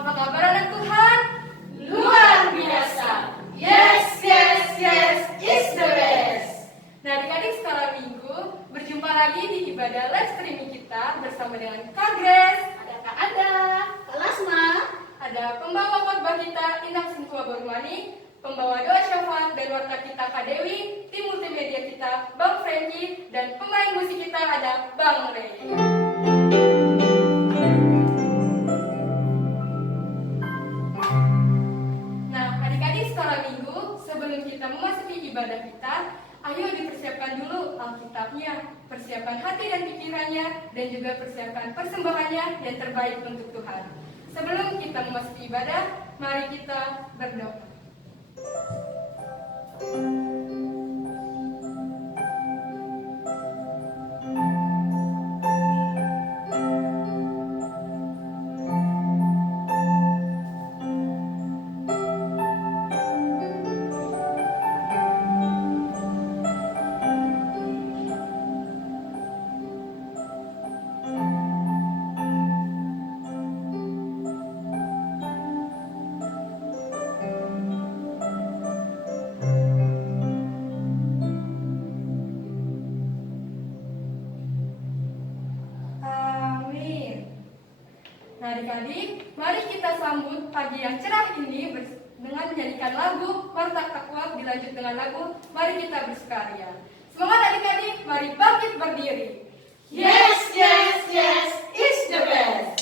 Apa kabar anak Tuhan? Luar biasa. Yes, yes, yes, is the best. Nah, adik-adik sekolah minggu, berjumpa lagi di ibadah live streaming kita bersama dengan Kak Grace, Ada Kak Ada, Kak Lasma, ada pembawa khotbah kita Inang Sintua Bormani, pembawa doa syafat dan warta kita Kak Dewi, tim multimedia kita Bang Franky, dan pemain musik kita ada Bang Ray. Nah, adik-adik sekolah minggu, sebelum kita memasuki ibadah kita, ayo dipersiapkan dulu Alkitabnya, persiapkan hati dan pikirannya, dan juga persiapkan persembahannya yang terbaik untuk Tuhan. Sebelum kita memasuki ibadah, mari kita berdoa. Nah, adik-adik, mari kita sambut pagi yang cerah ini dengan menyanyikan lagu Warta Takwa, dilanjut dengan lagu Mari Kita Bersukaria. Semangat adik-adik, mari bangkit berdiri. yes, yes, yes, is the best.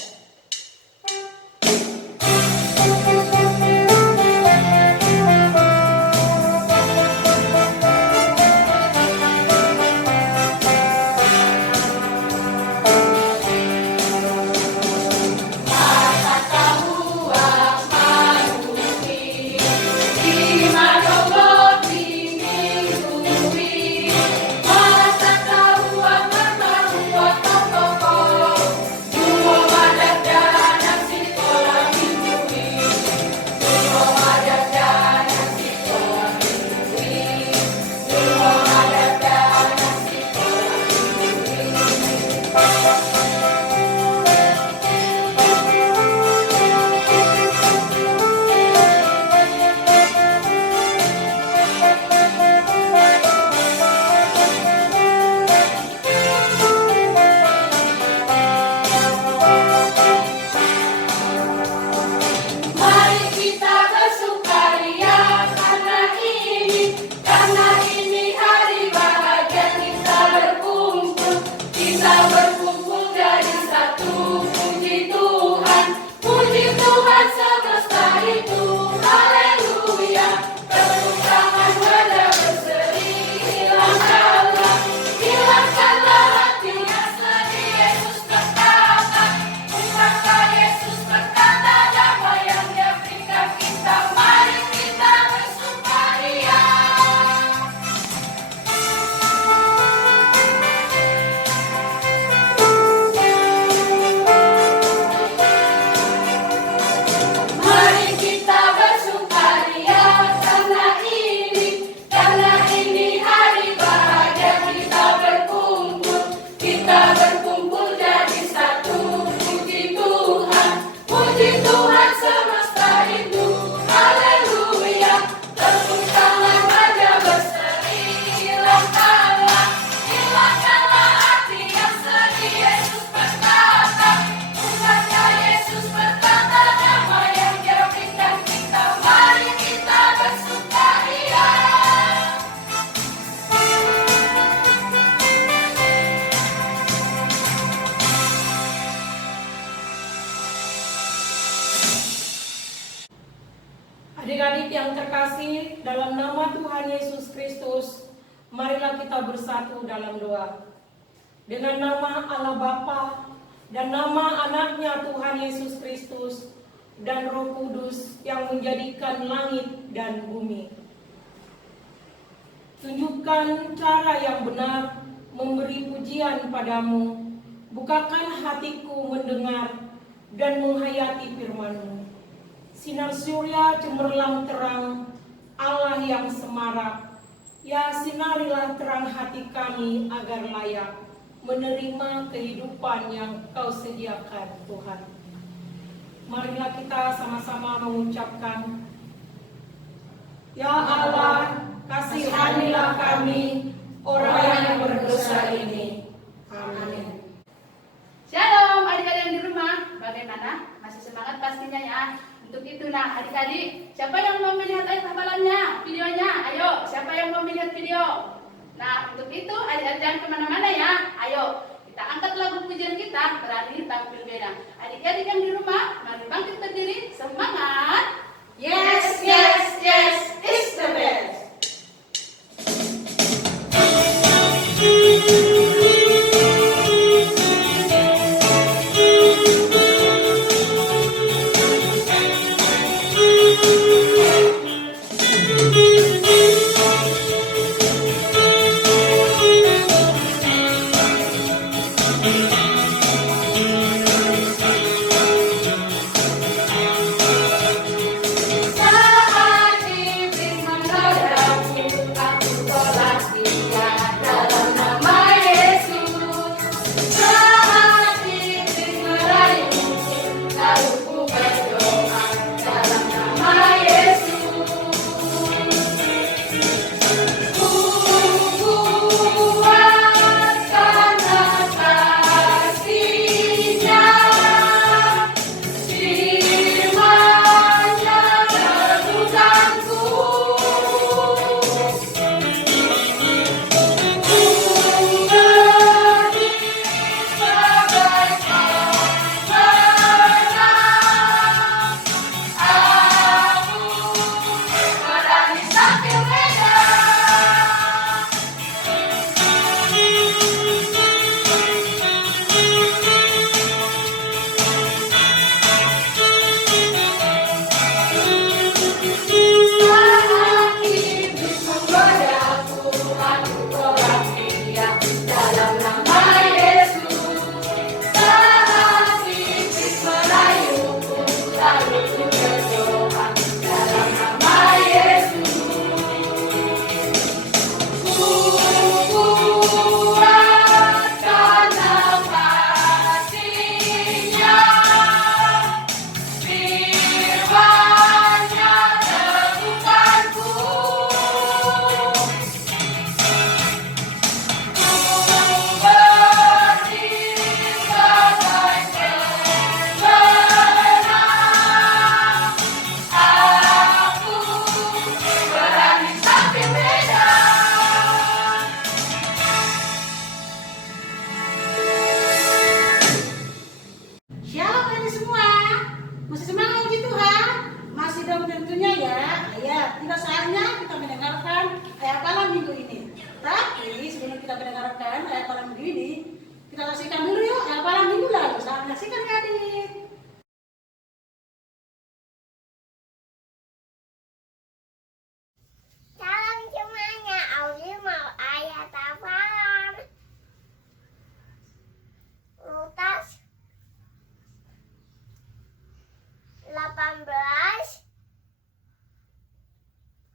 Adik-adik yang terkasih, dalam nama Tuhan Yesus Kristus, marilah kita bersatu dalam doa. Dengan nama Allah Bapa dan nama anaknya Tuhan Yesus Kristus dan Roh Kudus yang menjadikan langit dan bumi. Tunjukkan cara yang benar memberi pujian padamu. Bukakan hatiku mendengar dan menghayati firman-Mu. Sinar surya cemerlang terang, Allah yang semarak. Ya, sinarilah terang hati kami agar layak menerima kehidupan yang Kau sediakan, Tuhan. marilah kita sama-sama mengucapkan, Ya Allah, kasihanilah kami, orang yang berdosa ini. Amin. Shalom adik-adik yang di rumah, bagaimana? Masih semangat pastinya ya. Untuk itu nah adik-adik, siapa yang mau melihat ayat hafalannya, videonya? Ayo, siapa yang mau melihat video? Nah untuk itu adik-adik jangan kemana-mana ya. Ayo, kita angkat lagu pujian kita, berani tampil beda. Adik-adik yang di rumah, mari bangkit berdiri, semangat. Yes, yes, yes, it's the best. Saat iblis menodongku, aku tolak dia dalam nama Yesus. Saat iblis merayuku, lalu ku berdoa dalam nama Yesus. Ku kuat karena kasih-Nya. Firman-Nya teguhkanku. Ku berdiri sebagai pemenang. Aku berani tampil beda. Saat iblis menggodaku, aku tolak dia dalam nama Yesus. Saat iblis merayuku, lalu ku berdoa dalam nama Yesus. Ku kuat karena kasih-Nya. Firman-Nya teguhkanku. Ku berdiri sebagai pemenang. Aku berani tampil beda. Shalom adik semua. Masih semangat puji Tuhan? Masih dong tentunya ya. Ya, tiba saatnya kita mendengarkan ayat hafalan minggu ini. Tapi sebelum kita mendengarkan ayat hafalan minggu ini, kita saksikan dulu yuk ayat hafalan minggu lalu. Selamat menyaksikan ya adik. Salam semuanya, Audi mau ayat hafalan. Lukas 18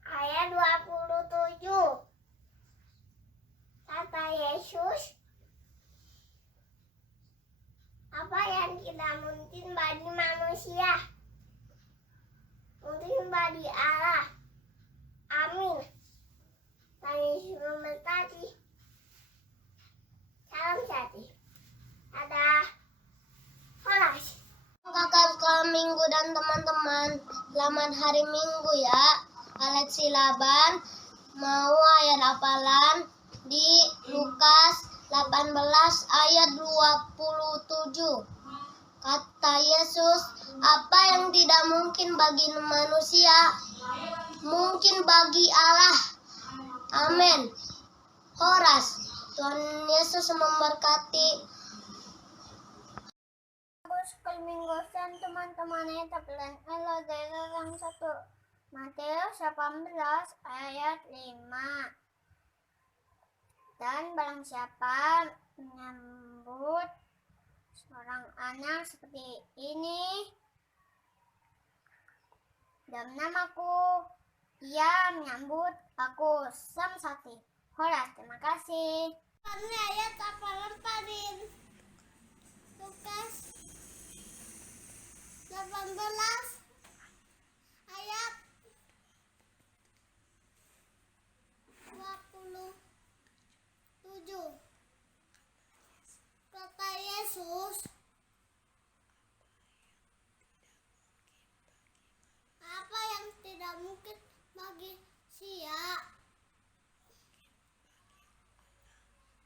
ayat 27. Kata Yesus, apa yang tidak mungkin bagi manusia, mungkin bagi Allah. Amin. Tuhan Yesus memberkati. Salam satu. Ada Horas. Kakak sekolah minggu dan teman-teman, selamat hari Minggu ya. Alexi Laban mau ayat hafalan di Lukas 18 ayat 27. Kata Yesus, apa yang tidak mungkin bagi manusia, mungkin bagi Allah. Amin. Horas. Tuhan Yesus memberkati. Sekolah minggu dan teman-temannya tapilan Elo dari yang 1 Matius 18 ayat 5. Dan barang siapa menyambut seorang anak seperti ini dalam namaku, ia menyambut aku. Samsati. Horas, terima kasih. Ini ayat hafalan Padin. Lukas ayat 27. Kata Yesus, apa yang tidak mungkin bagi sia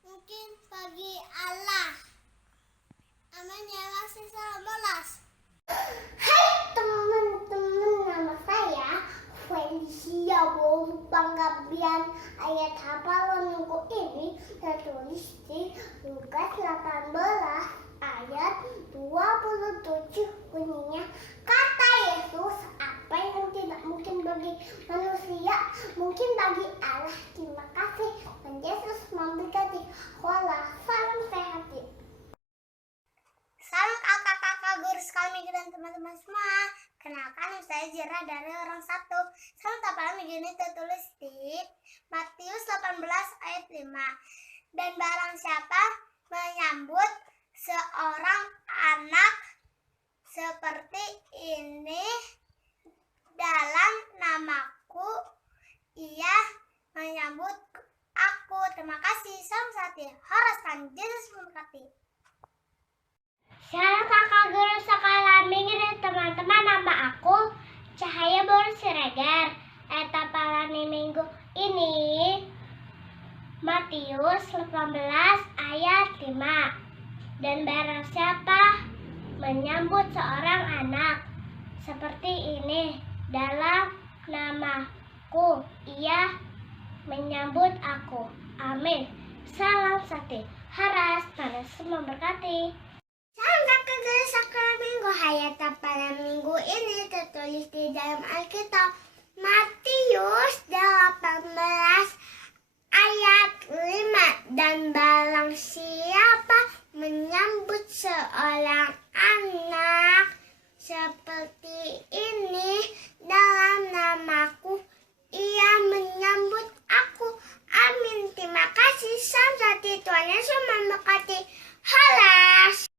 mungkin bagi Allah. Amin ya masih 19. Hai teman-teman, nama saya Felicia Panggabian. Ayat hafalan minggu ini tertulis di Lukas 18 ayat 27. Bunyinya, kata Yesus, apa yang tidak mungkin bagi manusia mungkin bagi Allah. Terima kasih. Dan Yesus memberkati. Wala, salam sehat. Salam kakak-kakak, guru sekali minggu dan teman-teman semua. Kenalkan, saya Jera dari Orang Satu. Salam hafalan minggu ini tertulis di Matius 18 ayat 5. Dan barang siapa menyambut seorang anak seperti ini dalam namaku, ia menyambut aku. Terima kasih. Salam satu. Horas dan Yesus memberkati. Salam kakak guru sekolah minggu dan teman-teman, nama aku Cahaya Boru Siregar. Ayat hafalan minggu ini Matius 18 ayat 5. Dan barang siapa menyambut seorang anak seperti ini dalam namaku, ia menyambut aku. Amin. Salam satu. Haras, Tuhan Yesus memberkati. Salam kakak guru sekolah minggu. Ayat hafalan minggu ini tertulis di dalam Alkitab Matius 18 ayat 5. Dan barang siapa menyambut seorang anak seperti ini dalam namaku, ia menyambut aku. Amin. Terima kasih. Salam satu. Tuhan Yesus memberkati. Halas.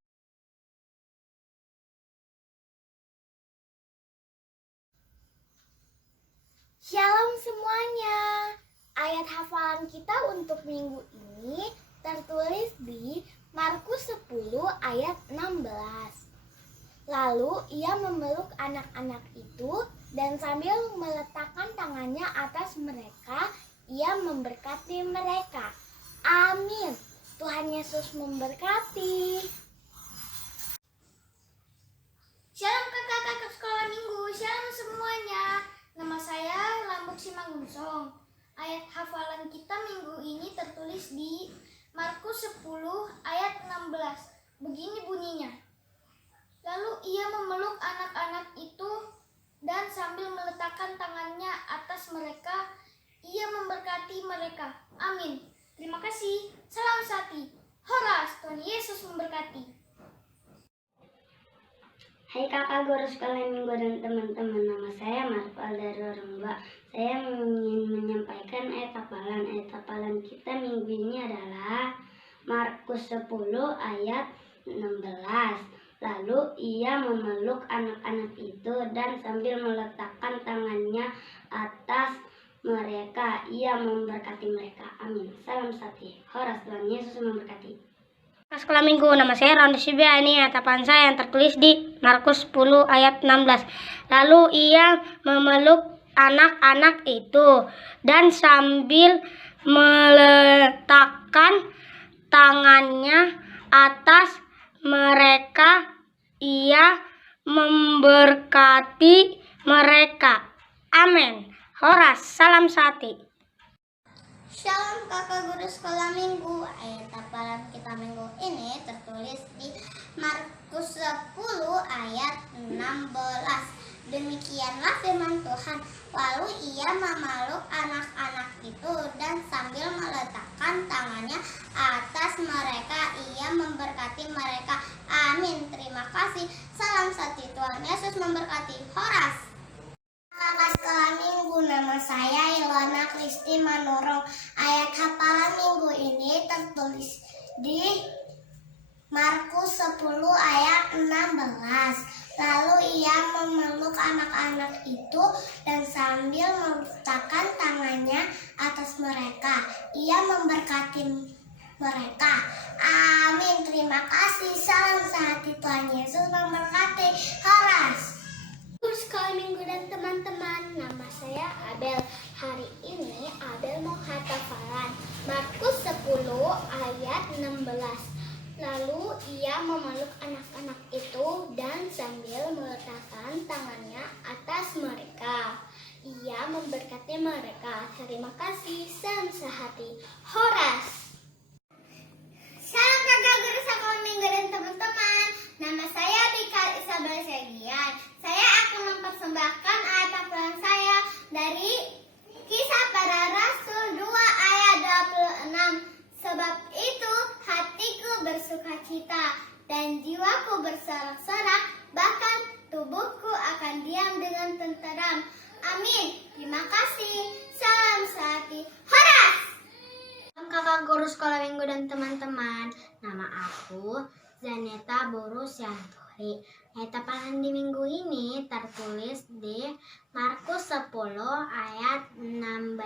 Shalom semuanya. Ayat hafalan kita untuk minggu ini tertulis di Markus 10 ayat 16. Lalu ia memeluk anak-anak itu dan sambil meletakkan tangannya atas mereka, ia memberkati mereka. Amin. Tuhan Yesus memberkati. Shalom kakak-kakak sekolah minggu. Shalom semuanya. Nama saya Lambuk Simangunsong. Ayat hafalan kita minggu ini tertulis di Markus 10 ayat 16. Begini bunyinya. Lalu ia memeluk anak-anak itu dan sambil meletakkan tangannya atas mereka, ia memberkati mereka. Amin. Terima kasih. Salam sati. Horas, Tuhan Yesus memberkati. Hai kakak guru sekolah minggu dan teman-teman, nama saya Marfal dari Orang Tua. Saya ingin menyampaikan ayat hafalan kita minggu ini adalah Markus 10 ayat 16. Lalu ia memeluk anak-anak itu dan sambil meletakkan tangannya atas mereka, ia memberkati mereka. Amin. Salam sati. Horas, Tuhan Yesus memberkati. Sekolah minggu, nama saya Randa Sibiani. Ayat hafalan saya yang tertulis di Markus 10 ayat 16. Lalu ia memeluk anak-anak itu dan sambil meletakkan tangannya atas mereka, ia memberkati mereka. Amin. Horas, salam sati. Shalom kakak guru sekolah minggu. Ayat hafalan kita minggu ini tertulis di Markus 10 ayat 16. Demikianlah firman Tuhan. Lalu ia memeluk anak-anak itu dan sambil meletakkan tangannya atas mereka, ia memberkati mereka. Amin. Terima kasih. Salam satu. Tuhan Yesus memberkati. Horas. Kakak sekolah minggu, nama saya Ilona Kristi Manurung. Ayat hafalan minggu ini tertulis di Markus 10 ayat 16. Lalu ia memeluk anak-anak itu dan sambil meletakkan tangannya atas mereka, ia memberkati mereka. Amin. Terima kasih. Salam sehati, Tuhan Yesus memberkati. Horas. Sekolah Minggu dan teman-teman, nama saya Abel. Hari ini Abel mau hafalan Markus 10 ayat 16. Lalu ia memeluk anak-anak itu dan sambil meletakkan tangannya atas mereka, ia memberkati mereka. Terima kasih. Salam sehati. Horas. Salam kakak guru sekolah Minggu dan teman-teman. Nama saya Bikal Isabel Segian. Saya akan mempersembahkan ayat hafalan saya dari Kisah Para Rasul 2 ayat 26. Sebab itu hatiku bersukacita dan jiwaku bersorak-sorak, bahkan tubuhku akan diam dengan tenteram. Amin. Terima kasih. Salam sehati. Horas. Salam kakak guru sekolah Minggu dan teman-teman. Nama aku Zaneta Borus Yanturi. Ayat hafalan di minggu ini tertulis di Markus 10 ayat 16.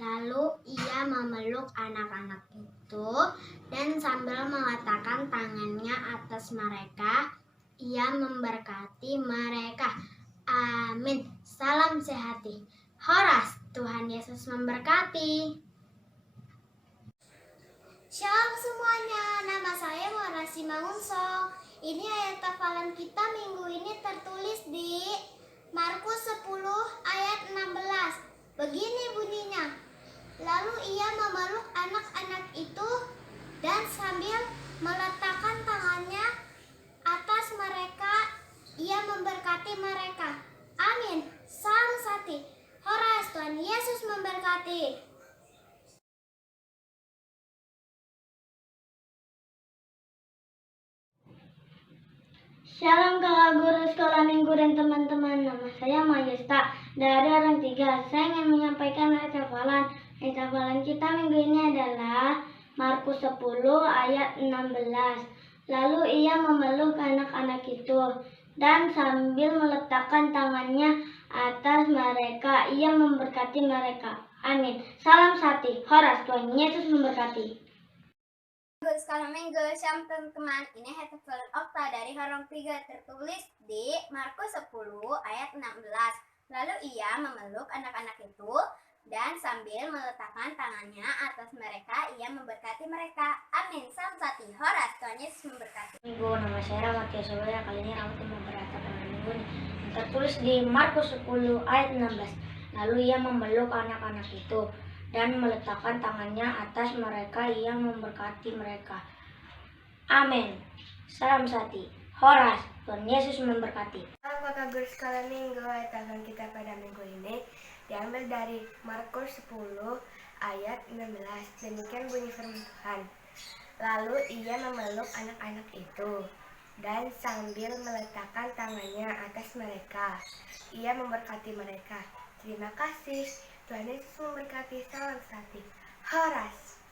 Lalu ia memeluk anak-anak itu dan sambil meletakkan tangannya atas mereka, ia memberkati mereka. Amin. Salam sehati. Horas. Tuhan Yesus memberkati. Shalom semuanya, nama saya Morasi Mangunsong. Ini ayat hafalan kita minggu ini tertulis di Markus 10 ayat 16. Begini bunyinya. Lalu ia memeluk anak-anak itu dan sambil meletakkan tangannya atas mereka, ia memberkati mereka. Amin. Salam sehati. Horas. Tuhan Yesus memberkati. Shalom kakak guru sekolah Minggu dan teman-teman. Nama saya Majesta dari orang 3. Saya ingin menyampaikan ayat hafalan. Ayat hafalan kita minggu ini adalah Markus 10 ayat 16. Lalu ia memeluk anak-anak itu dan sambil meletakkan tangannya atas mereka, ia memberkati mereka. Amin. Salam sehati. Horas. Tuhan Yesus memberkati. Guru sekolah Minggu, shalom teman-teman. Ini ayat hafalan Okta dari Horong 3 tertulis di Markus 10 ayat 16. Lalu ia memeluk anak-anak itu dan sambil meletakkan tangannya atas mereka, ia memberkati mereka. Amin. Salam sehati. Horas. Tuhan Yesus memberkati. Minggu, nama saya Matius Surya. Kali ini rambut memberkati pada minggu ini tertulis di Markus 10 ayat 16. Lalu ia memeluk anak-anak itu dan meletakkan tangannya atas mereka, ia memberkati mereka. Amin. Salam sehati. Horas. Tuhan Yesus memberkati. Salam kakak guru sekolah Minggu. Ayat hafalan kita pada minggu ini diambil dari Markus 10 ayat 16. Demikian bunyi firman Tuhan. Lalu ia memeluk anak-anak itu dan sambil meletakkan tangannya atas mereka, ia memberkati mereka. Terima kasih. Tuhan Yesus memberkati. Salam sehati. Horas.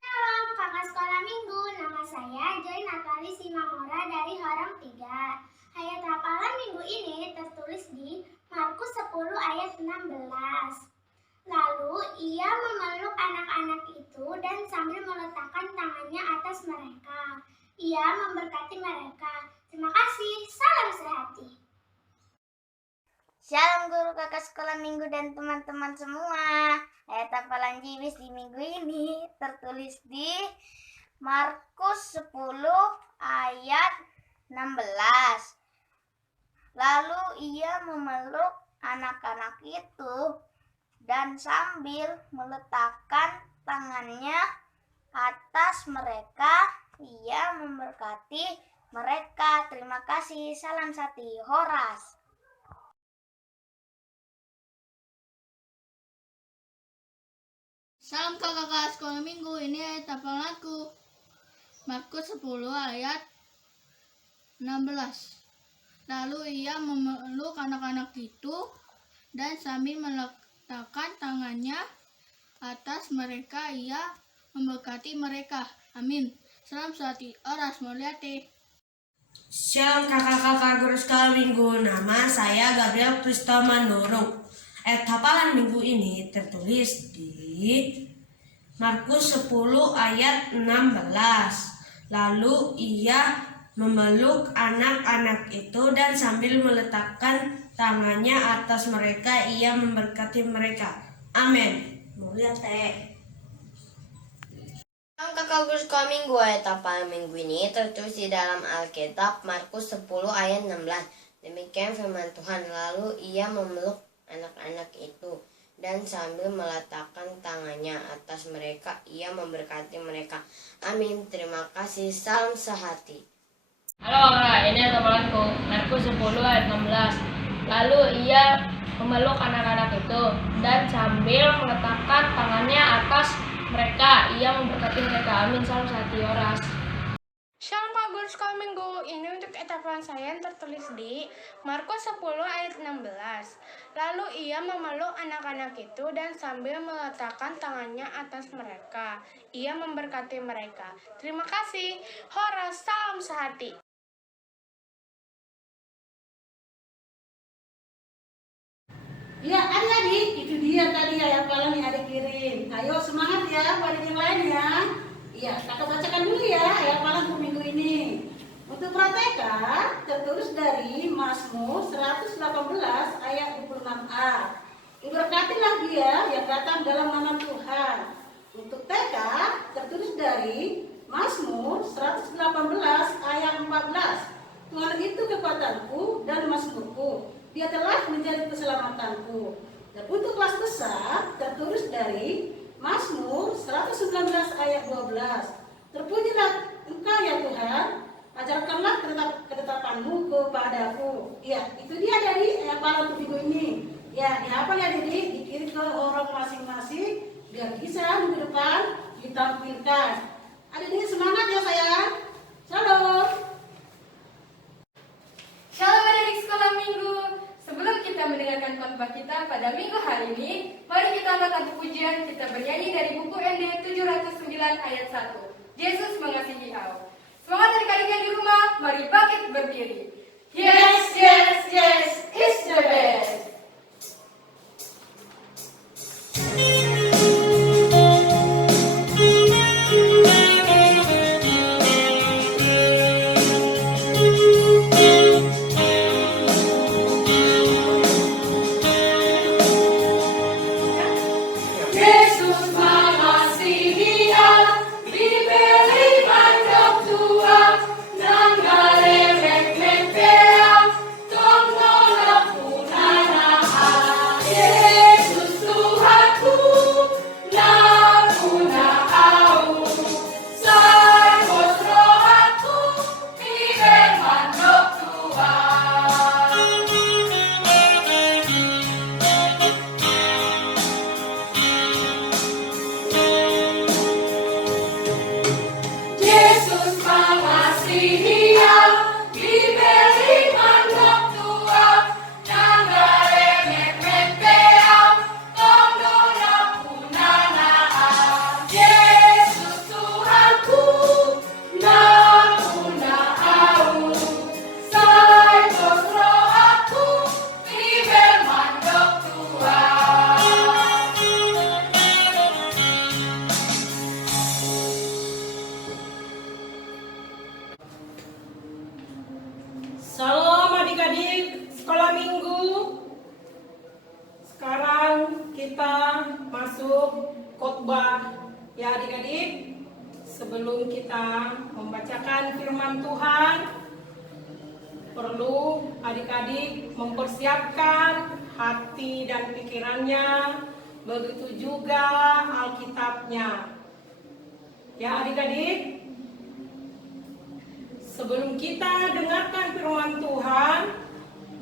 Shalom kakak sekolah Minggu, nama saya Joy Natali Simamora dari Horong 3. Ayat hafalan minggu ini tertulis di Markus 10 ayat 16. Lalu ia memeluk anak-anak itu dan sambil meletakkan tangannya atas mereka, ia memberkati mereka. Terima kasih. Salam sehati. Shalom guru kakak sekolah Minggu dan teman-teman semua. Ayat hafalan Jibis di minggu ini tertulis di Markus 10 ayat 16. Lalu ia memeluk anak-anak itu dan sambil meletakkan tangannya atas mereka, ia memberkati mereka. Terima kasih. Salam sehati. Horas. Salam kakak sekolah Minggu, ini ayat hafalanku. Markus 10 ayat 16. Lalu ia memeluk anak-anak itu dan sambil meletakkan tangannya atas mereka, ia memberkati mereka. Amin. Salam sehati. Horas. Mulyati. Shalom kakak-kakak guru sekolah minggu, nama saya Gabriel Kristo Mandorong. Ayat hafalan minggu ini tertulis di Markus 10 ayat 16. Lalu ia memeluk anak-anak itu dan sambil meletakkan tangannya atas mereka, ia memberkati mereka. Amin. Mulia teh. Kakak guru sekolah minggu, ayat hafalan minggu ini tertulis di dalam Alkitab Markus 10 ayat 16. Demikian firman Tuhan. Lalu ia memeluk anak-anak itu dan sambil meletakkan tangannya atas mereka, ia memberkati mereka. Amin. Terima kasih. Salam sehati. Halo kakak, ini hafalanku Markus 10 ayat 16. Lalu ia memeluk anak-anak itu dan sambil meletakkan tangannya atas mereka, ia memberkati mereka. Amin. Salam sehati Yoras. Shalom Pak Guru Sekolah Minggu, ini untuk etapan saya yang tertulis di Markus 10 ayat 16. Lalu ia memeluk anak-anak itu dan sambil meletakkan tangannya atas mereka, ia memberkati mereka. Terima kasih. Horas, salam sehati. Ya adik-adik, itu dia tadi ya hafalan yang adik kirim. Ayo semangat ya pada yang lainnya. Iya, kakak bacakan dulu ya hafalan minggu ini. Untuk praktika tertulis dari Mazmur 118 ayat 26a. Diberkatilah dia yang datang dalam nama Tuhan. Untuk TK tertulis dari Mazmur 118 ayat 14. Tuhan itu kekuatanku dan mazmurku. Dia telah menjadi keselamatanku. Dan untuk kelas besar tertulis dari Mazmur 119 ayat 12. Terpujilah Engkau ya Tuhan, ajarkanlah ketetapanmu kepadaku. Ya, itu dia dari hafalan minggu ini. Ya, dihafal ya Didi, dikirim ke orang masing-masing biar bisa minggu depan ditampilkan. Adik-adik semangat ya sayang. Shalom. Shalom adik sekolah minggu. Sebelum kita mendengarkan khotbah kita pada minggu hari ini, mari kita angkat pujian, kita bernyanyi dari buku ND 709 ayat 1. Yesus mengasihi kau. Semangat adik-adik yang di rumah, mari bangkit berdiri. Yes, yes, yes, it's the best. Salam adik-adik sekolah minggu. Sekarang kita masuk khotbah ya adik-adik. Sebelum kita membacakan firman Tuhan, perlu adik-adik mempersiapkan hati dan pikirannya, begitu juga Alkitabnya. Ya adik-adik, sebelum kita dengarkan firman Tuhan,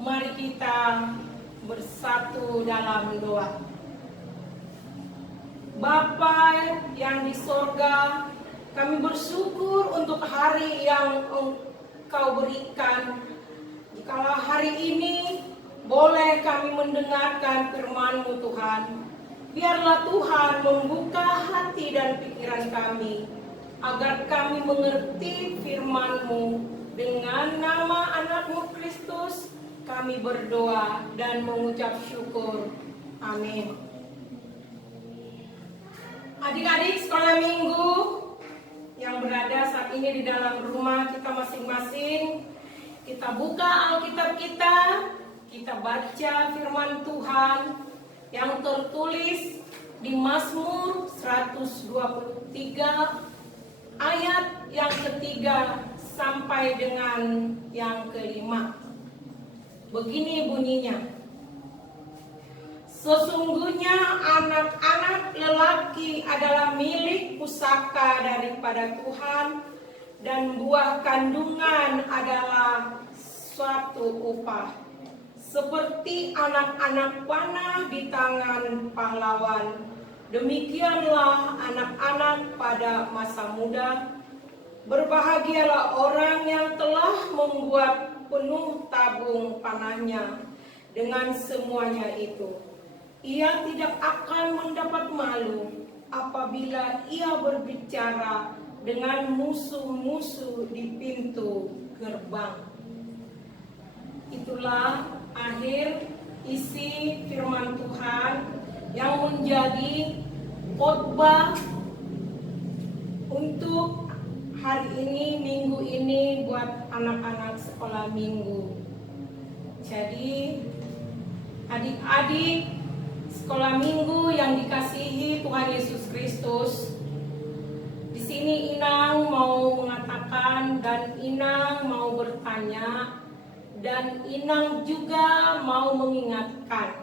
mari kita bersatu dalam doa. Bapa yang di sorga, kami bersyukur untuk hari yang Engkau berikan. Jikalau hari ini boleh kami mendengarkan firman-Mu Tuhan, biarlah Tuhan membuka hati dan pikiran kami, agar kami mengerti firman-Mu Dengan nama anakmu Kristus, kami berdoa dan mengucap syukur. Amin. Adik-adik sekolah minggu yang berada saat ini di dalam rumah kita masing-masing, kita buka Alkitab kita baca firman Tuhan yang tertulis di Mazmur 123 ayat yang ketiga sampai dengan yang kelima. Begini bunyinya. Sesungguhnya anak-anak lelaki adalah milik pusaka daripada Tuhan, dan buah kandungan adalah suatu upah. Seperti anak-anak panah di tangan pahlawan, demikianlah anak-anak pada masa muda. Berbahagialah orang yang telah membuat penuh tabung panahnya dengan semuanya itu. Ia tidak akan mendapat malu apabila ia berbicara dengan musuh-musuh di pintu gerbang. Itulah akhir isi firman Tuhan yang menjadi khotbah untuk hari ini, minggu ini buat anak-anak sekolah minggu. Jadi adik-adik sekolah minggu yang dikasihi Tuhan Yesus Kristus, di sini Inang mau mengatakan dan Inang mau bertanya dan Inang juga mau mengingatkan.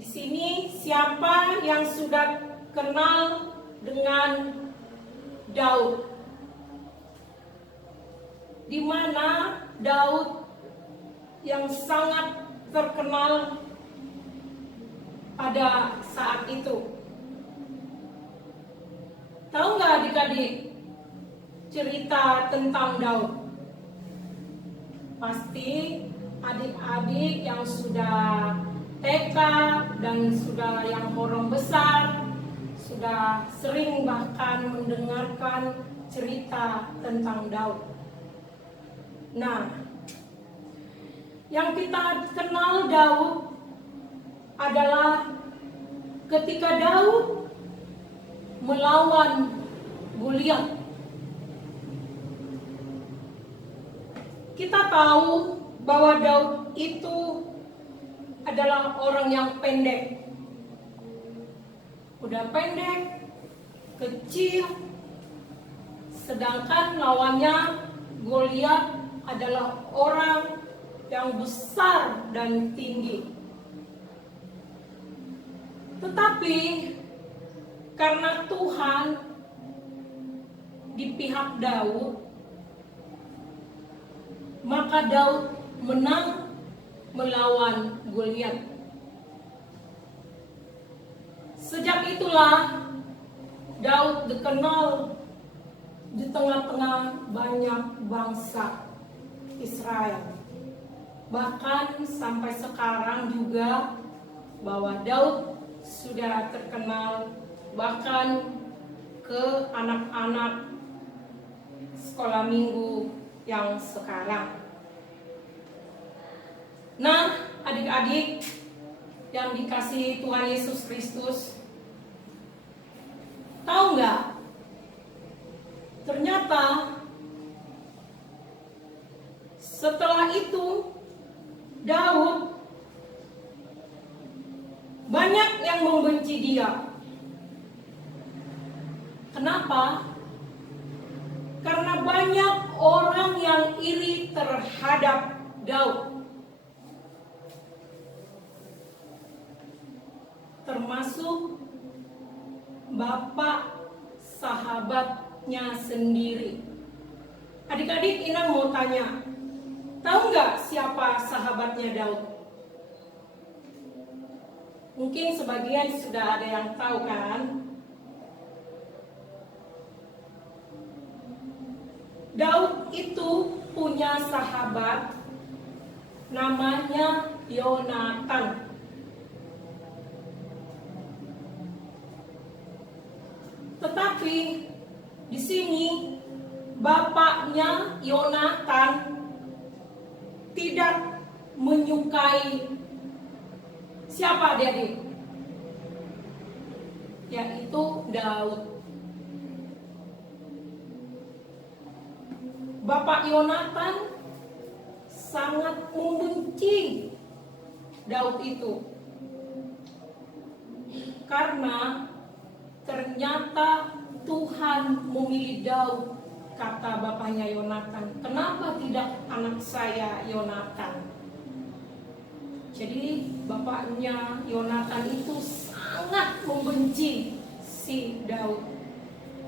Di sini siapa yang sudah kenal dengan Daud? Di mana Daud yang sangat terkenal pada saat itu? Tahu nggak adik-adik cerita tentang Daud? Pasti adik-adik yang sudah TK dan sudah yang orang besar sudah sering bahkan mendengarkan cerita tentang Daud. Nah, yang kita kenal Daud adalah ketika Daud melawan Goliat. Kita tahu bahwa Daud itu adalah orang yang pendek. Udah pendek, kecil, sedangkan lawannya Goliat adalah orang yang besar dan tinggi. Tetapi karena Tuhan di pihak Daud, maka Daud menang melawan Goliat. Sejak itulah Daud dikenal di tengah-tengah banyak bangsa Israel. Bahkan sampai sekarang juga bahwa Daud sudah terkenal bahkan ke anak-anak sekolah minggu yang sekarang. Nah, adik-adik yang dikasihi Tuhan Yesus Kristus, tahu nggak? Ternyata setelah itu Daud banyak yang membenci dia. Kenapa? Karena banyak orang yang iri terhadap Daud. Termasuk bapak sahabatnya sendiri. Adik-adik, Ina mau tanya, tahu nggak siapa sahabatnya Daud? Mungkin sebagian sudah ada yang tahu kan? Daud itu punya sahabat namanya Yonatan. Tetapi di sini bapaknya Yonatan tidak menyukai siapa adik-adik? Yaitu Daud. Bapak Yonatan sangat membenci Daud itu. Karena ternyata Tuhan memilih Daud, kata bapaknya Yonatan. Kenapa tidak anak saya Yonatan? Jadi bapaknya Yonatan itu sangat membenci si Daud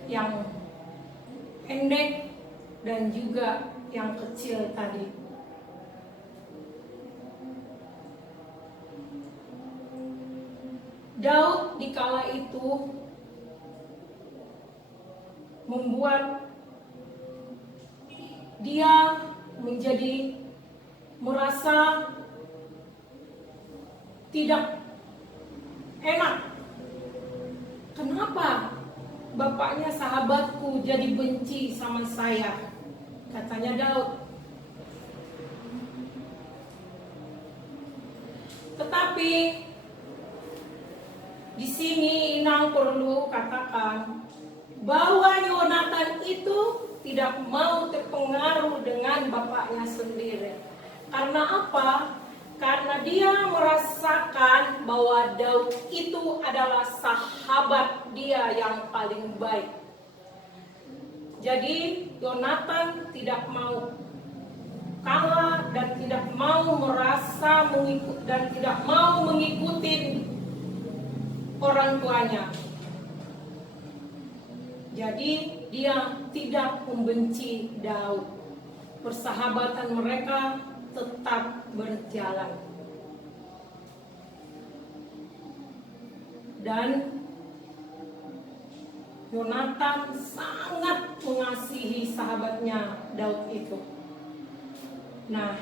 yang pendek dan juga yang kecil tadi. Daud di kala itu membuat dia menjadi merasa tidak enak. Kenapa bapaknya sahabatku jadi benci sama saya? Katanya Daud. Tetapi di sini Inang perlu katakan bahwa Yonatan itu tidak mau terpengaruh dengan bapaknya sendiri. Karena apa? Karena dia merasakan bahwa Daud itu adalah sahabat dia yang paling baik. Jadi Yonatan tidak mau kalah dan tidak mau merasa mengikut dan tidak mau mengikuti orang tuanya. Jadi dia tidak membenci Daud. Persahabatan mereka tetap berjalan. Dan Yonatan sangat mengasihi sahabatnya Daud itu. Nah,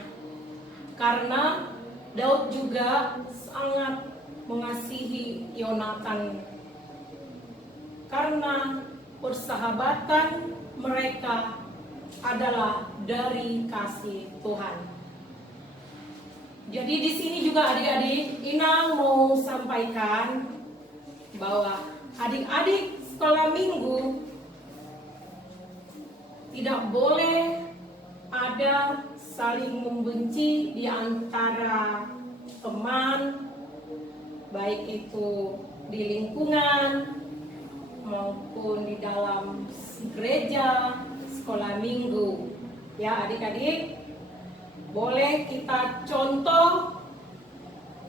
karena Daud juga sangat mengasihi Yonatan, karena persahabatan mereka adalah dari kasih Tuhan. Jadi di sini juga adik-adik, Inang mau sampaikan bahwa adik-adik sekolah minggu tidak boleh ada saling membenci di antara teman, baik itu di lingkungan maupun di dalam gereja, sekolah minggu. Ya adik-adik, boleh kita contoh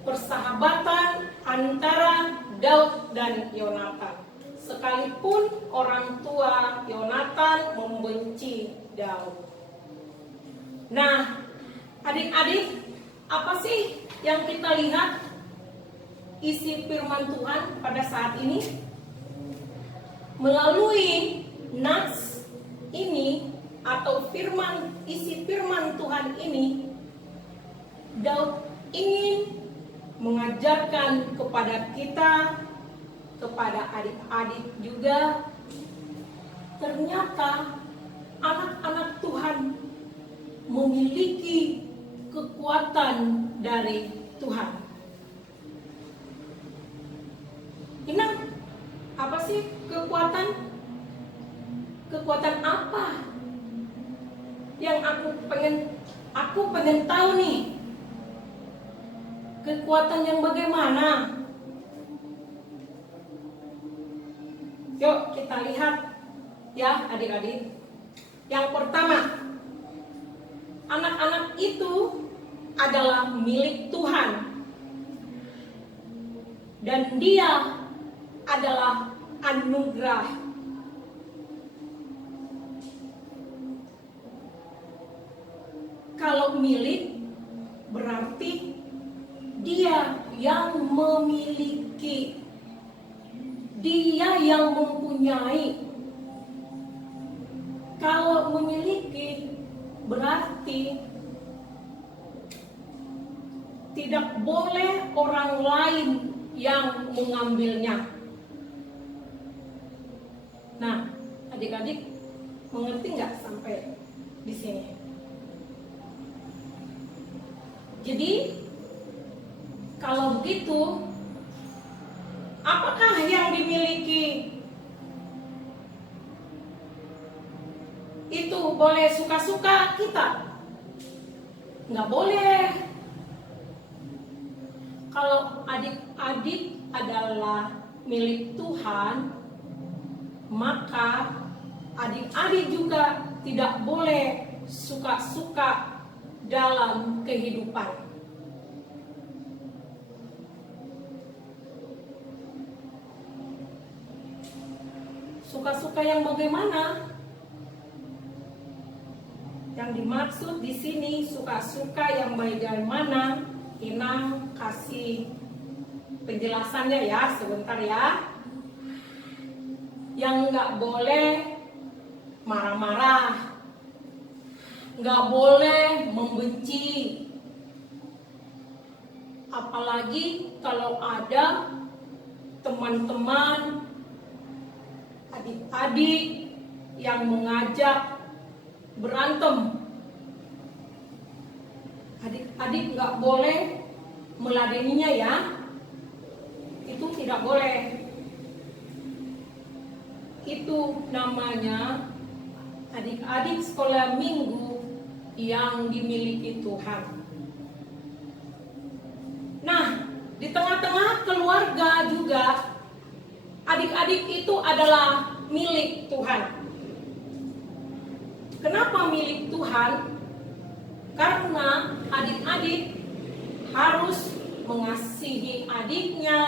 persahabatan antara Daud dan Yonatan. Sekalipun orang tua Yonatan membenci Daud. Nah, adik-adik, apa sih yang kita lihat isi firman Tuhan pada saat ini? Melalui nas ini atau isi firman Tuhan ini, Daud ingin mengajarkan kepada kita, kepada adik-adik juga, ternyata anak-anak Tuhan memiliki kekuatan dari Tuhan. Inang, apa sih kekuatan? Kekuatan apa yang aku pengen tahu nih? Kekuatan yang bagaimana? Yuk kita lihat ya adik-adik. Yang pertama, anak-anak itu adalah milik Tuhan, dan dia adalah anugerah. Kalau milik berarti dia yang memiliki, dia yang mempunyai. Kalau memiliki berarti tidak boleh orang lain yang mengambilnya. Nah, adik-adik, Mengerti nggak sampai di sini? Jadi kalau begitu, apakah yang dimiliki itu boleh suka-suka kita? Nggak boleh. Kalau adik-adik adalah milik Tuhan, maka adik-adik juga tidak boleh suka-suka dalam kehidupan. Suka-suka yang bagaimana? Yang dimaksud di sini suka-suka yang bagaimana? Inang kasih penjelasannya ya, sebentar ya. Yang nggak boleh marah-marah, nggak boleh membenci, apalagi kalau ada teman-teman, adik-adik yang mengajak berantem. Adik-adik nggak boleh meladeninya ya, itu tidak boleh. Itu namanya adik-adik sekolah minggu yang dimiliki Tuhan. Nah, di tengah-tengah keluarga juga adik-adik itu adalah milik Tuhan. Kenapa milik Tuhan? Karena adik-adik harus mengasihi adiknya,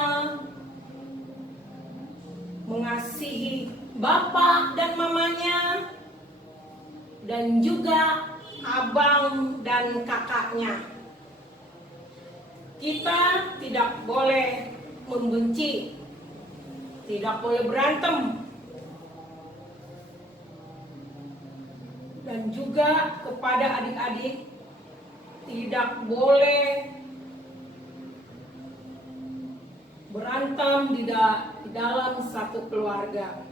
mengasihi bapak dan mamanya, dan juga abang dan kakaknya. Kita tidak boleh membenci, tidak boleh berantem, dan juga kepada adik-adik tidak boleh berantem di dalam satu keluarga.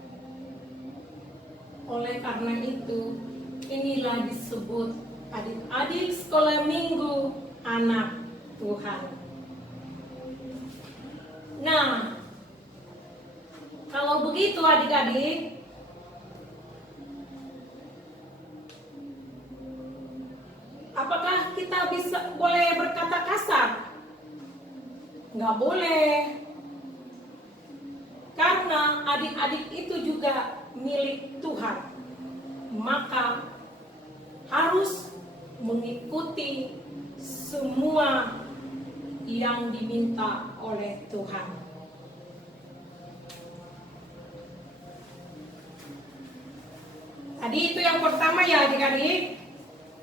Oleh karena itu, inilah disebut adik-adik sekolah minggu anak Tuhan. Nah, kalau begitu adik-adik, apakah kita boleh berkata kasar? Nggak boleh. Karena adik-adik itu juga milik Tuhan. Maka harus mengikuti semua yang diminta oleh Tuhan. Tadi itu yang pertama ya adik-adik.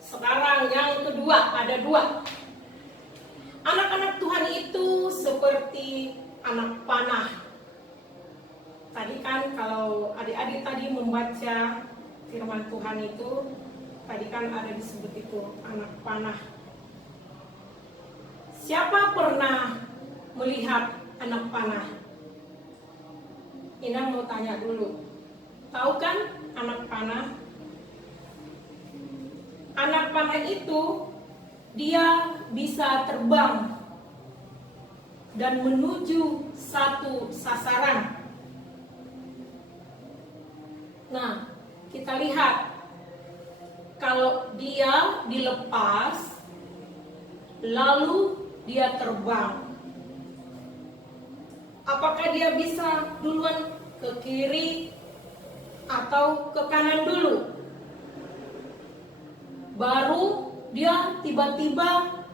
Sekarang yang kedua, ada dua. Anak-anak Tuhan itu seperti anak panah. Tadi kan kalau adik-adik tadi membaca firman Tuhan itu, tadi kan ada disebut itu anak panah. Siapa pernah melihat anak panah? Ina mau tanya dulu. Tahu kan anak panah? Anak panah itu dia bisa terbang dan menuju satu sasaran. Nah, kita lihat kalau dia dilepas lalu dia terbang. Apakah dia bisa duluan ke kiri atau ke kanan dulu? Baru dia tiba-tiba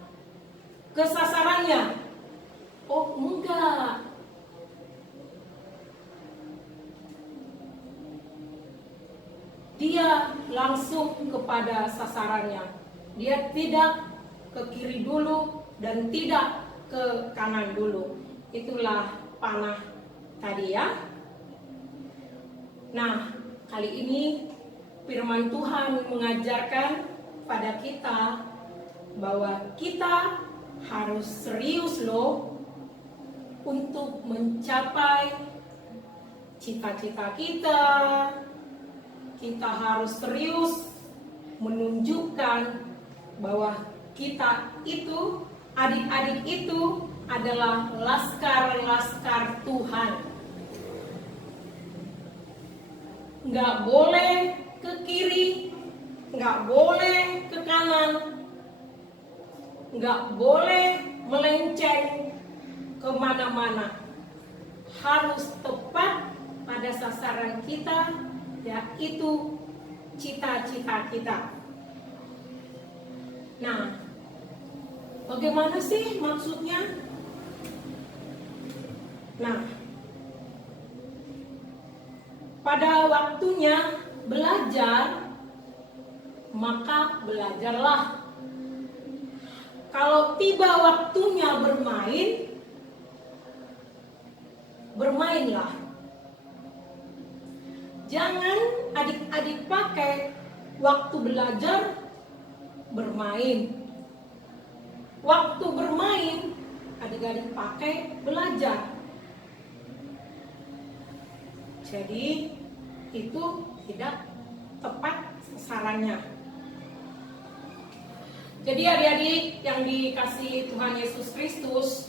ke sasarannya. Oh, enggak. Dia langsung kepada sasarannya. Dia tidak ke kiri dulu dan tidak ke kanan dulu. Itulah panah tadi ya. Nah, kali ini firman Tuhan mengajarkan pada kita bahwa kita harus serius loh untuk mencapai cita-cita kita, kita harus serius menunjukkan bahwa kita itu, adik-adik itu adalah laskar-laskar Tuhan. Nggak boleh ke kiri, nggak boleh ke kanan, nggak boleh melenceng kemana-mana. Harus tepat pada sasaran kita, yaitu cita-cita kita. Nah, bagaimana sih maksudnya? Nah, pada waktunya belajar, maka belajarlah. Kalau tiba waktunya bermain, bermainlah. Jangan adik-adik pakai waktu belajar bermain. Waktu bermain adik-adik pakai belajar. Jadi itu tidak tepat sasarannya. Jadi adik-adik yang dikasihi Tuhan Yesus Kristus,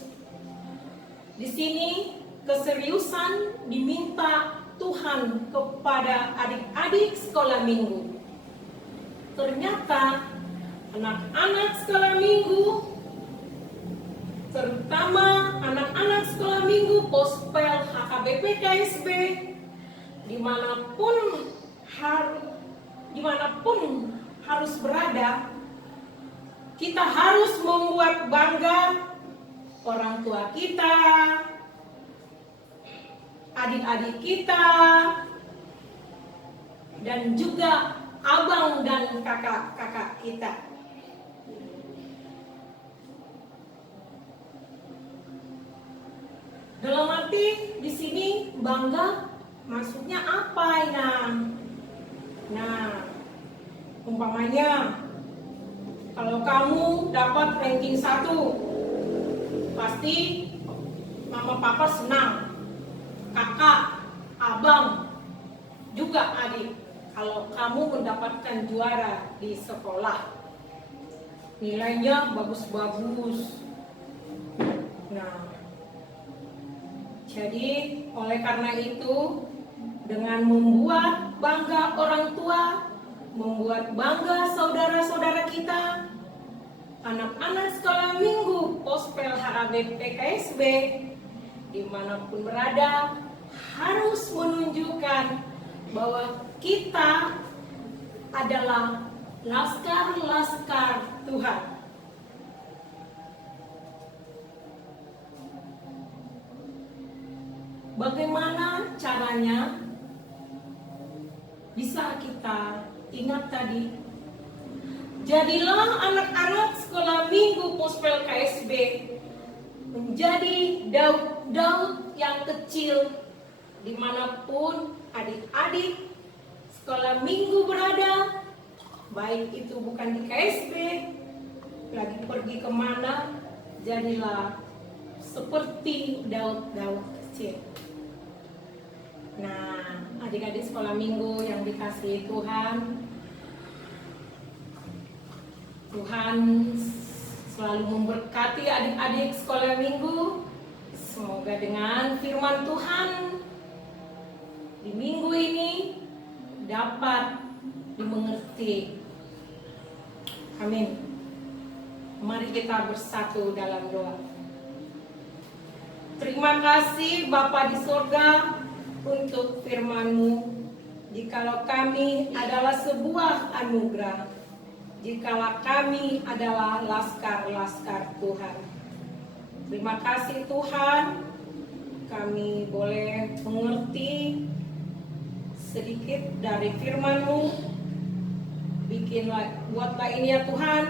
di sini keseriusan diminta Tuhan kepada adik-adik sekolah minggu. Ternyata anak-anak sekolah minggu, terutama anak-anak sekolah minggu Pospel HKBP KSB, dimanapun harus berada, kita harus membuat bangga orang tua kita, adik-adik kita, dan juga abang dan kakak-kakak kita. Dalam arti di sini bangga maksudnya apa ya? Nah, umpamanya kalau kamu dapat ranking 1, pasti mama papa senang. Kakak, abang, juga adik, kalau kamu mendapatkan juara di sekolah, nilainya bagus-bagus. Nah, jadi oleh karena itu, dengan membuat bangga orang tua, membuat bangga saudara-saudara kita, anak-anak sekolah minggu Pospel HKBP KSB, dimanapun berada, harus menunjukkan bahwa kita adalah laskar-laskar Tuhan. Bagaimana caranya? Bisa kita ingat tadi. Jadilah anak-anak sekolah minggu Pospel KSB menjadi daud-daud yang kecil dimanapun adik-adik sekolah minggu berada, baik itu bukan di KSB, lagi pergi kemana, jadilah seperti daud-daud kecil. Nah, adik-adik sekolah minggu yang dikasihi Tuhan, Tuhan selalu memberkati adik-adik sekolah minggu. Semoga dengan firman Tuhan di minggu ini dapat dimengerti. Amin. Mari kita bersatu dalam doa. Terima kasih Bapa di surga untuk firman-Mu. Jikalau kami adalah sebuah anugerah, jikalau kami adalah laskar-laskar Tuhan. Terima kasih Tuhan, kami boleh mengerti sedikit dari firman-Mu. Buatlah ini ya Tuhan,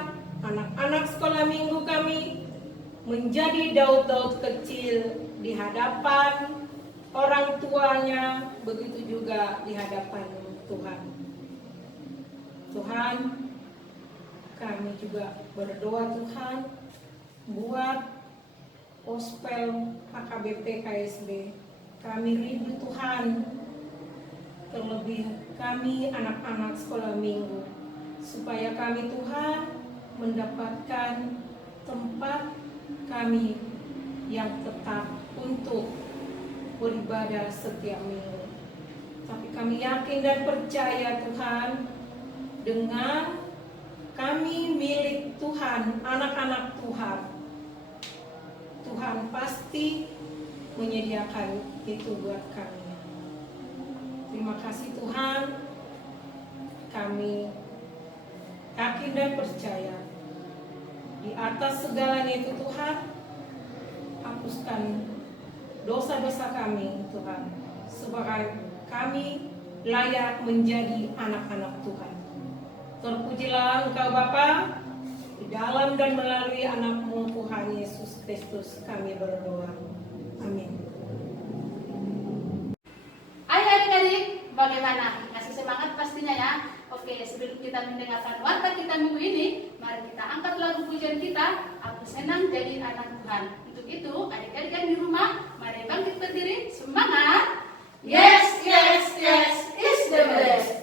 anak-anak sekolah minggu kami menjadi daud-daud kecil di hadapan orang tuanya, begitu juga di hadapan Tuhan. Tuhan, kami juga berdoa Tuhan buat Pospel HKBP KSB. Kami rindu Tuhan, terlebih kami anak-anak sekolah minggu, supaya kami Tuhan mendapatkan tempat kami yang tetap untuk beribadah setiap minggu. Tapi kami yakin dan percaya Tuhan, dengan kami milik Tuhan, anak-anak Tuhan, Tuhan pasti menyediakan itu buat kami. Terima kasih Tuhan, kami yakin dan percaya di atas segalanya itu Tuhan, hapuskan dosa-dosa kami Tuhan, supaya kami layak menjadi anak-anak Tuhan. Terpujilah Engkau Bapa, di dalam dan melalui anak-Mu Tuhan Yesus Kristus kami berdoa. Amin. Ayo adik-adik, bagaimana? Kasih semangat pastinya ya. Oke, sebelum kita mendengarkan warta kita minggu ini, mari kita angkat lagu pujian kita, Aku Senang Jadi Anak Tuhan. Untuk itu, adik-adik yang di rumah, mari bangkit berdiri, semangat. Yes, yes, yes, is the best.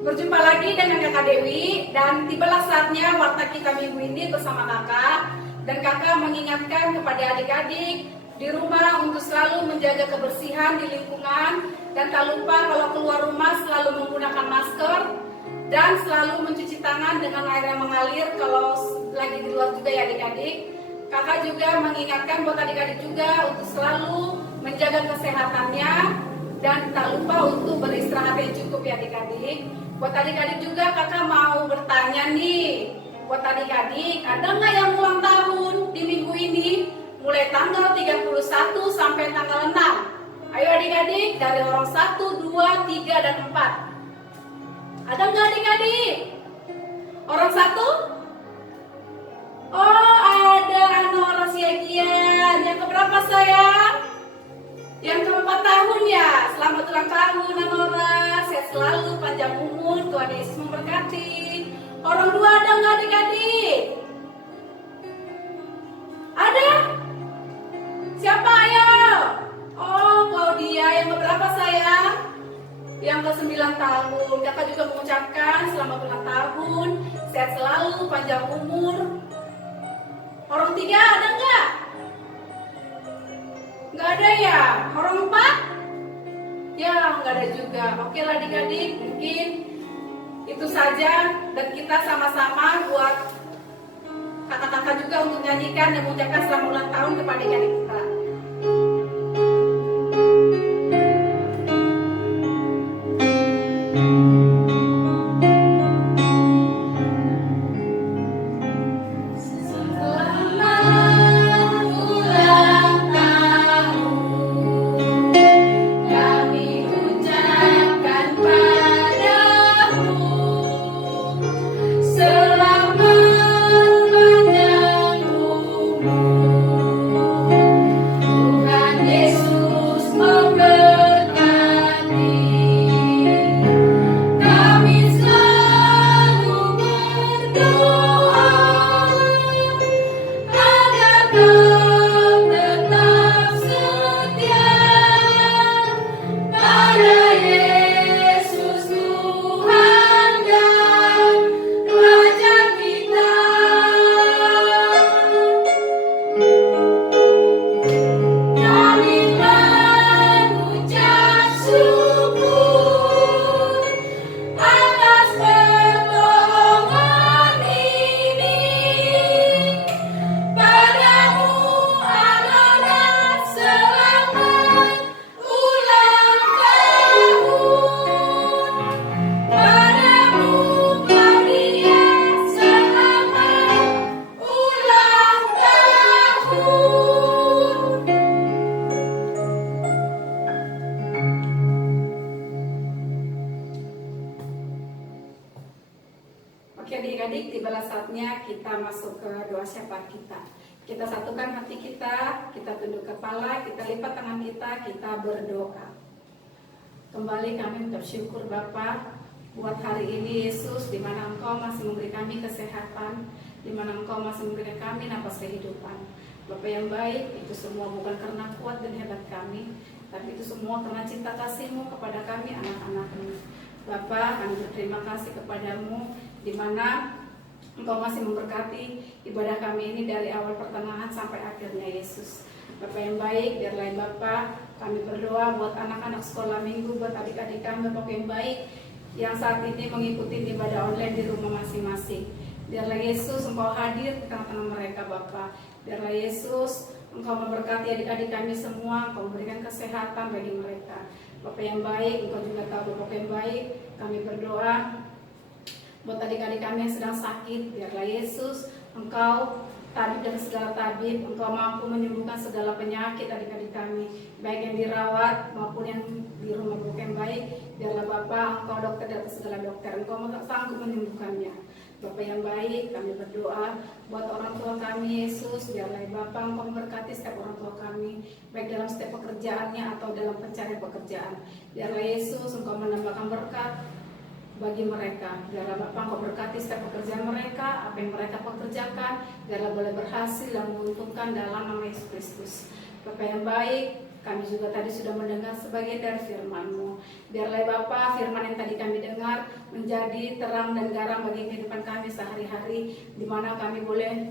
Berjumpa lagi dengan Kakak Dewi, dan tibalah saatnya warta kita minggu ini bersama kakak. Dan kakak mengingatkan kepada adik-adik di rumah untuk selalu menjaga kebersihan di lingkungan, dan tak lupa kalau keluar rumah selalu menggunakan masker dan selalu mencuci tangan dengan air yang mengalir kalau lagi di luar juga ya adik-adik. Kakak juga mengingatkan buat adik-adik juga untuk selalu menjaga kesehatannya dan tak lupa untuk beristirahat yang cukup ya adik-adik. Buat adik-adik juga kakak mau bertanya nih, buat adik-adik ada nggak yang ulang tahun di minggu ini mulai tanggal 31 sampai tanggal 6? Ayo adik-adik dari orang 1, 2, 3, dan 4. Ada nggak adik-adik? Orang 1? Oh ada Anora Siagian. Yang keberapa sayang? Yang ke-4 tahun ya. Selamat ulang tahun Anora. Sehat selalu, panjang umur, Tuhan Yesus memberkati. Orang 2 ada nggak adik-adik? Ada? Siapa ayo? Oh Claudia. Yang keberapa sayang? Yang ke-9 tahun. Kakak juga mengucapkan selamat ulang tahun, sehat selalu, panjang umur. Orang 3 ada nggak? Nggak ada ya? Orang 4? Ya nggak ada juga. Oke lah adik-adik, mungkin itu saja, dan kita sama-sama buat kakak-kakak juga untuk nyanyikan dan mengucapkan selamat ulang tahun kepada adik-adik kita. adik-adik, tibalah saatnya kita masuk ke doa syafaat kita. Kita satukan hati kita tunduk kepala, kita lipat tangan kita berdoa. Kembali kami bersyukur Bapa buat hari ini Yesus, di mana Engkau masih memberi kami kesehatan, di mana Engkau masih memberikan kami napas kehidupan. Bapa yang baik, itu semua bukan karena kuat dan hebat kami, tapi itu semua karena cinta kasih-Mu kepada kami anak-anak-Mu. Bapa, kami berterima kasih kepadamu, di mana Engkau masih memberkati ibadah kami ini dari awal pertengahan sampai akhirnya Yesus. Bapa yang baik, biarlah Bapa, kami berdoa buat anak-anak sekolah minggu, buat adik-adik kami Bapa yang baik, yang saat ini mengikuti ibadah online di rumah masing-masing. Biarlah Yesus Engkau hadir di tengah-tengah mereka Bapa. Biarlah Yesus Engkau memberkati adik-adik kami semua, Engkau memberikan kesehatan bagi mereka. Bapak yang baik, Engkau juga tahu Bapak yang baik. Kami berdoa buat adik-adik kami yang sedang sakit. Biarlah Yesus Engkau tabib dari segala tabib, Engkau mampu menyembuhkan segala penyakit adik-adik kami, baik yang dirawat maupun yang di rumah Bapak yang baik. Biarlah Bapak Engkau dokter dari segala dokter, Engkau sanggup menyembuhkannya. Bapak yang baik, kami berdoa buat orang tua kami Yesus. Biarlah Bapak Engkau memberkati setiap orang tua kami, baik dalam setiap pekerjaannya atau dalam pencarian pekerjaan. Biarlah Yesus Engkau menambahkan berkat bagi mereka. Biarlah Bapak Engkau berkati setiap pekerjaan mereka, apa yang mereka pekerjakan, biarlah boleh berhasil dan menguntungkan dalam nama Yesus Kristus. Bapak yang baik, kami juga tadi sudah mendengar sebagian dari firman-Mu. Biarlah Bapa, firman yang tadi kami dengar menjadi terang dan garam bagi kehidupan kami sehari-hari, di mana kami boleh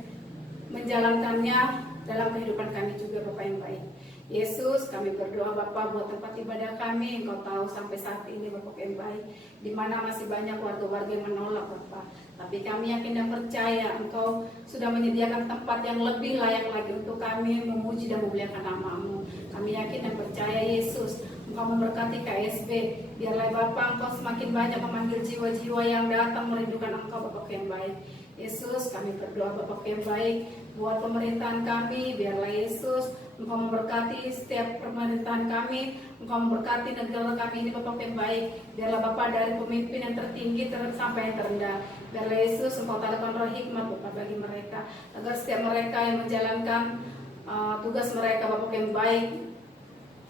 menjalankannya dalam kehidupan kami juga Bapak yang baik. Yesus, kami berdoa Bapa buat tempat ibadah kami. Engkau tahu sampai saat ini Bapak yang baik, di mana masih banyak warga-warga yang menolak Bapak. Tapi kami yakin dan percaya Engkau sudah menyediakan tempat yang lebih layak lagi untuk kami memuji dan memuliakan nama-Mu. Kami yakin dan percaya Yesus Engkau memberkati KSB. Biarlah Bapa Engkau semakin banyak memanggil jiwa-jiwa yang datang merindukan Engkau Bapak yang baik. Yesus, kami berdoa Bapak yang baik buat pemerintahan kami. Biarlah Yesus Engkau memberkati setiap pemerintahan kami, Engkau memberkati negara kami ini Bapak yang baik. Biarlah Bapak dari pemimpin yang tertinggi sampai yang terendah, biarlah Yesus Engkau taruhkan roh hikmat Bapak bagi mereka, agar setiap mereka yang menjalankan tugas mereka Bapak yang baik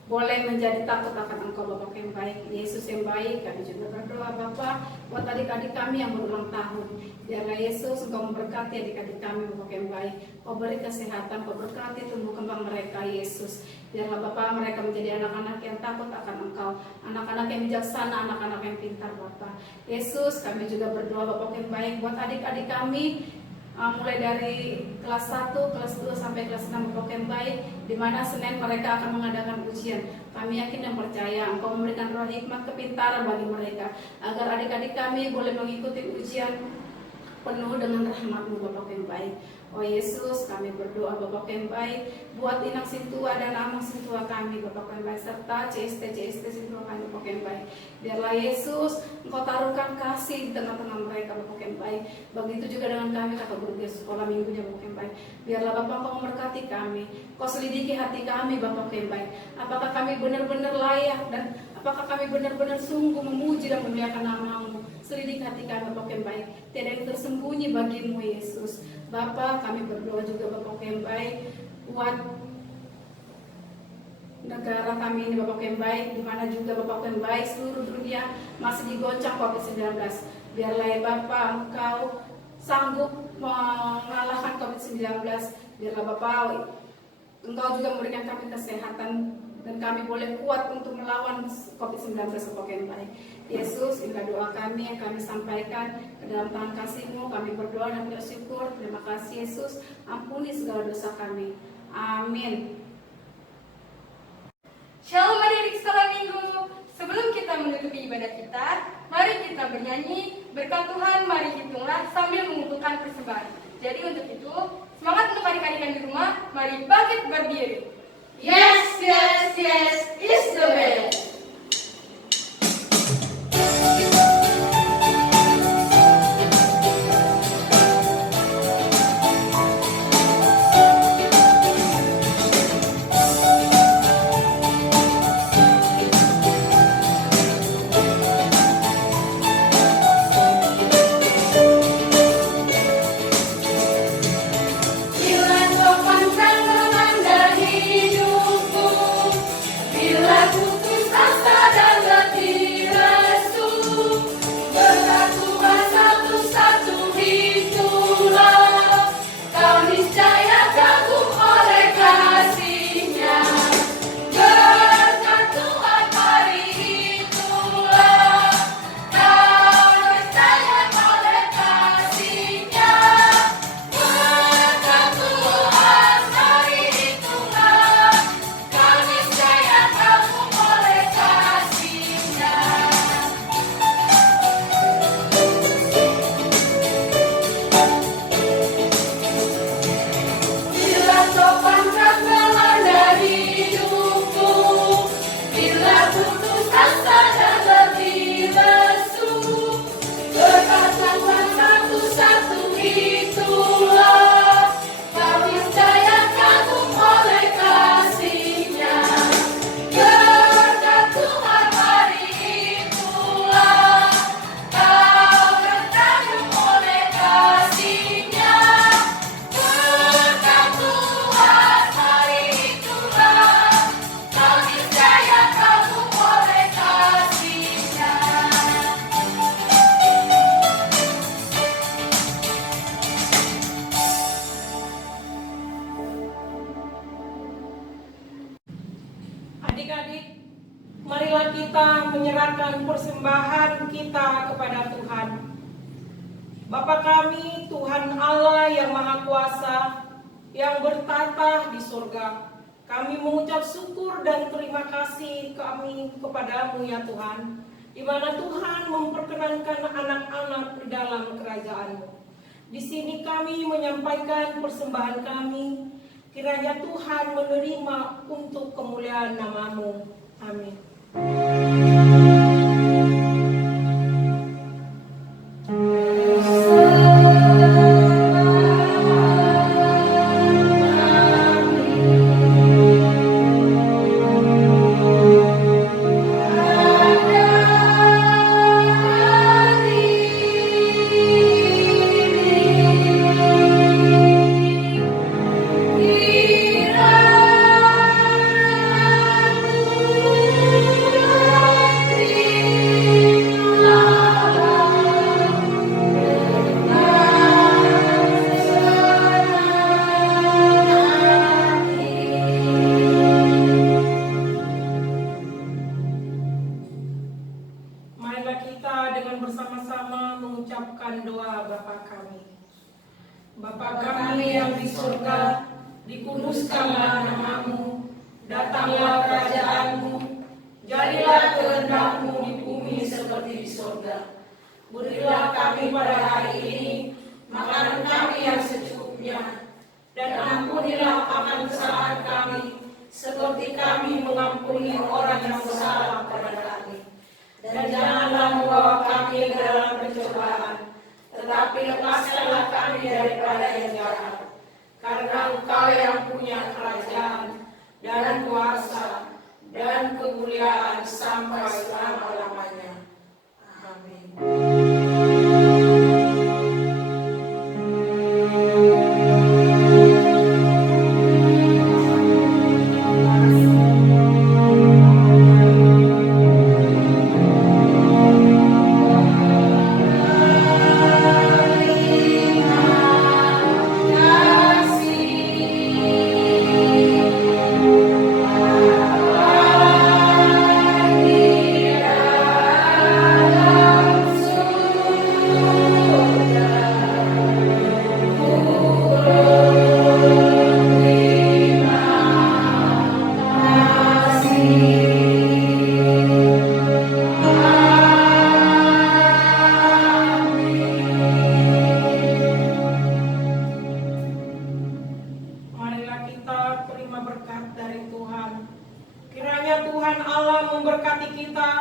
boleh menjadi takut akan Engkau Bapak yang baik. Yesus yang baik, kami juga berdoa Bapak buat adik-adik kami yang berulang tahun. Biarlah Yesus Engkau memberkati adik-adik kami Bapak yang baik. Kau beri kesehatan, Kau berkati tumbuh kembang mereka Yesus. Biarlah Bapak mereka menjadi anak-anak yang takut akan Engkau, anak-anak yang bijaksana, anak-anak yang pintar Bapak. Yesus, kami juga berdoa Bapak yang baik buat adik-adik kami, mulai dari kelas 1, kelas 2 sampai kelas 6 Bapak yang baik, di mana Senin mereka akan mengadakan ujian. Kami yakin dan percaya Engkau memberikan roh hikmat kepintaran bagi mereka, agar adik-adik kami boleh mengikuti ujian penuh dengan rahmat-Mu Bapak yang baik. Oh Yesus, kami berdoa Bapak yang baik buat Inang Sintua dan Amang Sintua kami Bapak yang baik, serta CST Sintua kami Bapak yang baik. Biarlah Yesus Engkau taruhkan kasih di tengah-tengah mereka Bapak yang baik. Begitu juga dengan kami kakak guru sekolah minggunya Bapak yang baik. Biarlah Bapak Engkau memberkati kami, Kau selidiki hati kami Bapak yang baik. Apakah kami benar-benar layak dan apakah kami benar-benar sungguh memuji dan memuliakan nama-Mu. Selidiki hati kami Bapak yang baik, tiada yang tersembunyi bagi-Mu Yesus. Bapak, kami berdoa juga Bapak yang baik buat negara kami ini Bapak yang baik, di mana juga Bapak yang baik seluruh dunia masih digoncang COVID-19. Biarlah ya Bapak Engkau sanggup mengalahkan COVID-19. Biarlah Bapak Engkau juga memberikan kami kesehatan dan kami boleh kuat untuk melawan COVID-19 Bapak yang baik. Yesus, inilah doa kami yang kami sampaikan ke dalam tangan kasih-Mu. Kami berdoa dan bersyukur. Terima kasih Yesus, ampuni segala dosa kami. Amin. Shalom adik-adik sekolah minggu. Sebelum kita menutupi ibadah kita, mari kita bernyanyi Berkat Tuhan Mari Hitunglah sambil mengumpulkan persembahan. Jadi untuk itu, semangat untuk adik-adik yang di rumah, mari bangkit berdiri. Yes, yes, yes, is the best. Adik-adik, marilah kita menyerahkan persembahan kita kepada Tuhan. Bapa kami, Tuhan Allah yang Maha Kuasa, yang bertata di surga, kami mengucap syukur dan terima kasih kami kepadamu ya Tuhan, di mana Tuhan memperkenankan anak-anak di dalam kerajaan-Mu. Di sini kami menyampaikan persembahan kami, kiranya Tuhan menerima untuk kemuliaan nama-Mu. Amin. Marilah kita dengan bersama-sama mengucapkan doa Bapa kami. Bapa kami yang di surga, dikuduskanlah nama-Mu, datanglah kerajaan-Mu, jadilah kehendak-Mu di bumi seperti di surga. Berilah kami pada hari ini makanan kami yang secukupnya, dan ampunilah akan kesalahan kami, seperti kami mengampuni orang yang bersalah kepada kami. Dan janganlah membawa kami ke dalam pencobaan, tetapi lepaskanlah kami daripada yang jahat. Karena Engkau yang punya kerajaan, dan kuasa, dan kemuliaan sampai selama-lamanya. Amin. Marilah kita terima berkat dari Tuhan. Kiranya Tuhan Allah memberkati kita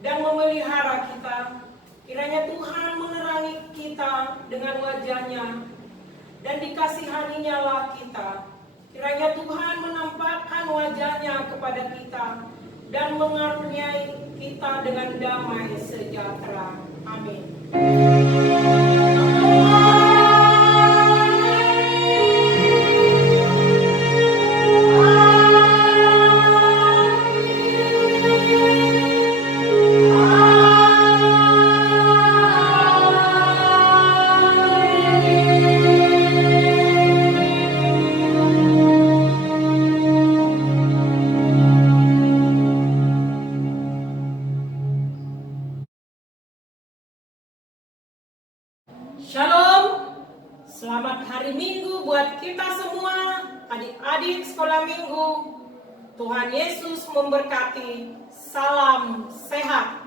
dan memelihara kita. Kiranya Tuhan menerangi kita dengan wajah-Nya dan dikasihaninya lah kita. Kiranya Tuhan menampakkan wajah-Nya kepada kita dan mengaruniai kita dengan damai sejahtera. Amin. Shalom, selamat hari Minggu buat kita semua, adik-adik sekolah minggu. Tuhan Yesus memberkati, salam sehat.